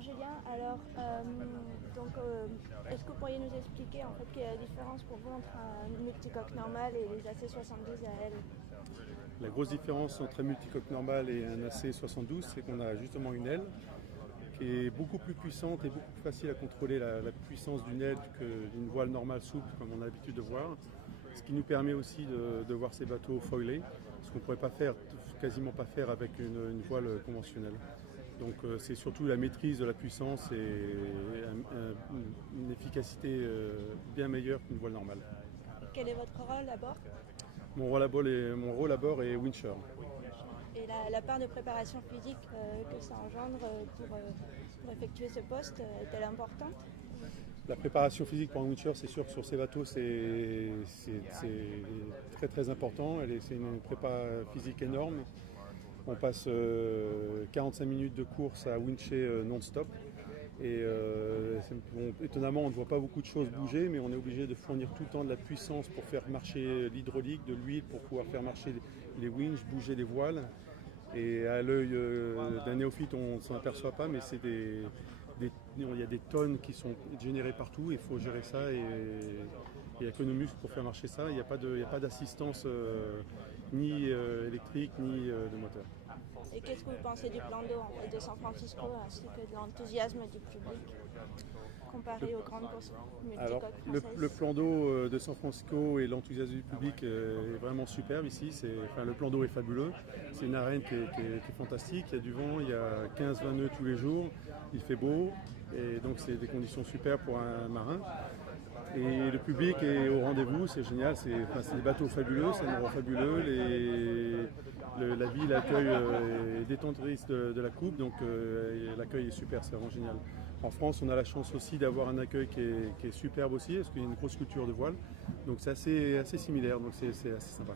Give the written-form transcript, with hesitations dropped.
Bonjour Julien, alors est-ce que vous pourriez nous expliquer en fait quelle est la différence pour vous entre un multicoque normal et les AC72 à ailes? La grosse différence entre un multicoque normal et un AC72, c'est qu'on a justement une aile qui est beaucoup plus puissante et beaucoup plus facile à contrôler la puissance d'une aile que d'une voile normale souple comme on a l'habitude de voir. Ce qui nous permet aussi de voir ces bateaux foilés, ce qu'on ne pourrait pas faire, quasiment pas faire avec une voile conventionnelle. Donc c'est surtout la maîtrise de la puissance et une efficacité bien meilleure qu'une voile normale. Quel est votre rôle à bord? Mon rôle à bord est wincher. Et la part de préparation physique que ça engendre pour effectuer ce poste est-elle importante? La préparation physique pour un wincher, c'est sûr que sur ces bateaux, c'est très très important. C'est une prépa physique énorme. On passe 45 minutes de course à wincher non-stop. Et étonnamment, on ne voit pas beaucoup de choses bouger, mais on est obligé de fournir tout le temps de la puissance pour faire marcher l'hydraulique, de l'huile pour pouvoir faire marcher les winches, bouger les voiles. Et à l'œil d'un néophyte, on ne s'en aperçoit pas, mais il y a des tonnes qui sont générées partout. Il faut gérer ça et il n'y a que nos muscles pour faire marcher ça. Il n'y a pas d'assistance ni électrique ni de moteur. Et qu'est-ce que vous pensez du plan d'eau en fait, de San Francisco ainsi que de l'enthousiasme du public comparé aux grandes courses Alors, multicoques françaises? le plan d'eau de San Francisco et l'enthousiasme du public est vraiment superbe ici. Le plan d'eau est fabuleux. C'est une arène qui est fantastique. Il y a du vent, il y a 15-20 nœuds tous les jours. Il fait beau et donc c'est des conditions superbes pour un marin. Et le public est au rendez-vous, c'est génial. C'est des bateaux fabuleux, c'est un endroit fabuleux. La ville accueille est détentrice de la coupe, donc l'accueil est super, c'est vraiment génial. En France, on a la chance aussi d'avoir un accueil qui est superbe aussi, parce qu'il y a une grosse culture de voile. Donc c'est assez similaire, donc c'est assez sympa.